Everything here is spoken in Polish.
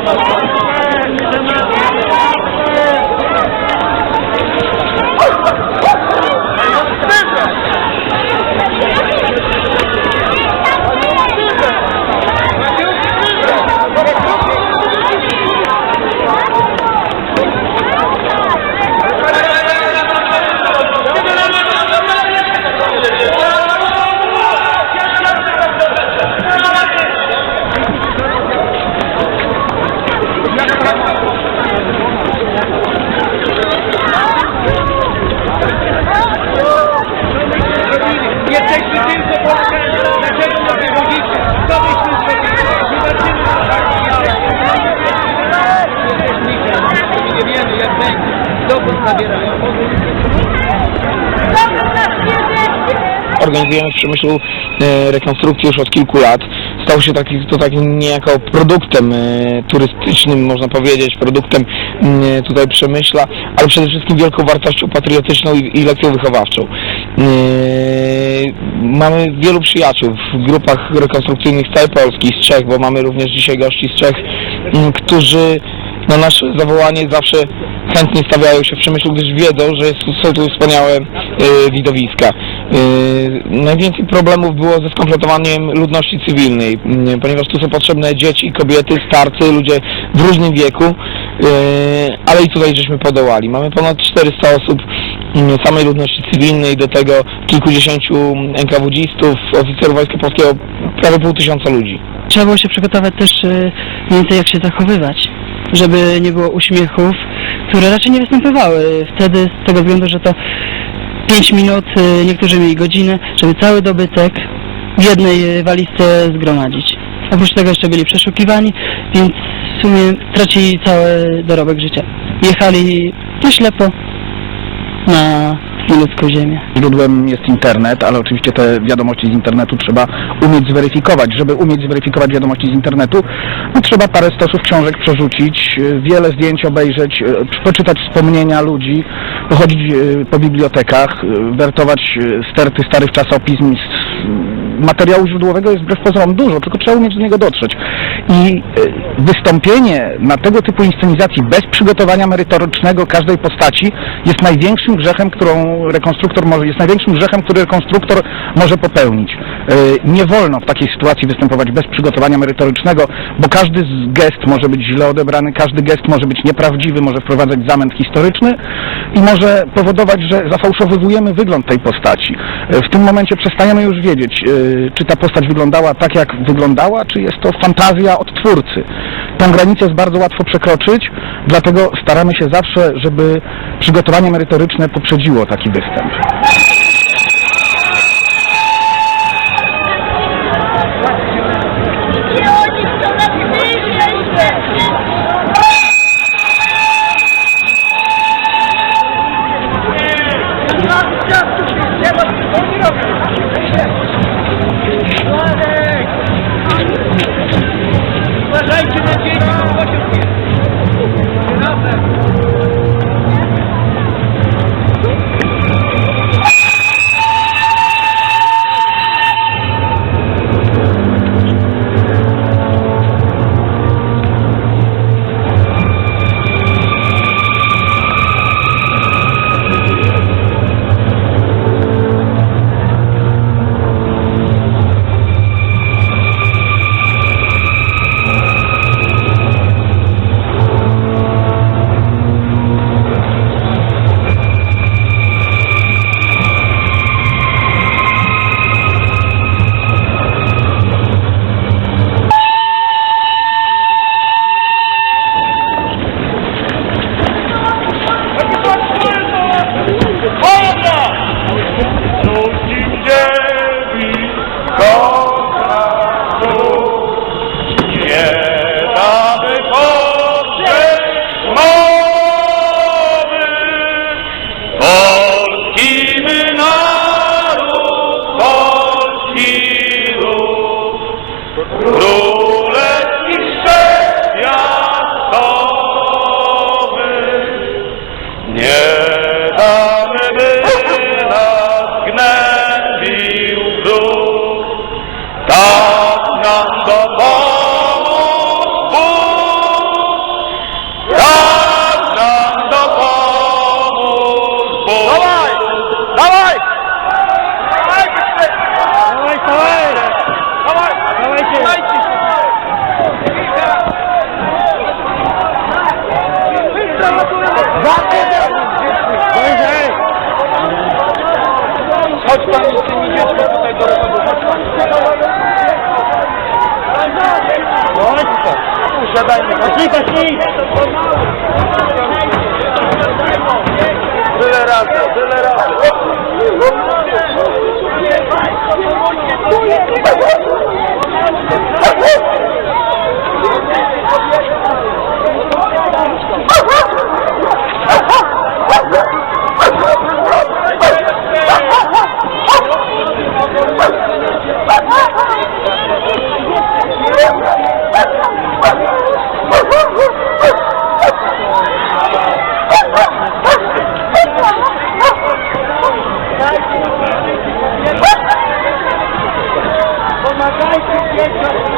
Vamos, vamos. Organizujemy w Przemyślu e, rekonstrukcję już od kilku lat. Stał się taki, to takim niejako produktem e, turystycznym, można powiedzieć, produktem e, tutaj Przemyśla, ale przede wszystkim wielką wartością patriotyczną i, lekcją wychowawczą. E, mamy wielu przyjaciół w grupach rekonstrukcyjnych z całej Polski, z Czech, bo mamy również dzisiaj gości z Czech, m, którzy na nasze zawołanie zawsze chętnie stawiają się w Przemyślu, gdyż wiedzą, że są tu wspaniałe e, widowiska. E, najwięcej problemów było ze skompletowaniem ludności cywilnej, ponieważ tu są potrzebne dzieci, kobiety, starcy, ludzie w różnym wieku, e, ale i tutaj żeśmy podołali. Mamy ponad 400 osób samej ludności cywilnej, do tego kilkudziesięciu NKWD-istów, oficerów Wojska Polskiego, prawie pół tysiąca ludzi. Trzeba było się przygotować też mniej więcej jak się zachowywać, żeby nie było uśmiechów, które raczej nie występowały wtedy z tego względu, że to 5 minut, e, niektórzy mieli godzinę, żeby cały dobytek w jednej e, walizce zgromadzić. Oprócz tego jeszcze byli przeszukiwani, więc w sumie tracili cały dorobek życia. Jechali na ślepo na nieludzką ziemię. Źródłem jest internet, ale oczywiście te wiadomości z internetu trzeba umieć zweryfikować. Żeby umieć zweryfikować wiadomości z internetu, no, trzeba parę stosów książek przerzucić, y, wiele zdjęć obejrzeć, y, poczytać wspomnienia ludzi, pochodzić y, po bibliotekach, wertować sterty starych czasopism. Materiału źródłowego jest wbrew pozorom dużo, tylko trzeba umieć do niego dotrzeć. I y, wystąpienie na tego typu inscenizacji bez przygotowania merytorycznego każdej postaci jest największym grzechem, którą rekonstruktor może, jest największym grzechem, który rekonstruktor może popełnić. Y, Nie wolno w takiej sytuacji występować bez przygotowania merytorycznego, bo każdy gest może być źle odebrany, każdy gest może być nieprawdziwy, może wprowadzać zamęt historyczny i może powodować, że zafałszowywujemy wygląd tej postaci. Y, W tym momencie przestajemy już wiedzieć, czy ta postać wyglądała tak, jak wyglądała, czy jest to fantazja odtwórcy. Tą granicę jest bardzo łatwo przekroczyć, dlatego staramy się zawsze, żeby przygotowanie merytoryczne poprzedziło taki występ. Polski Usiadajmy. Poszli, poszli. Tyle razy, tyle razy. Thank you.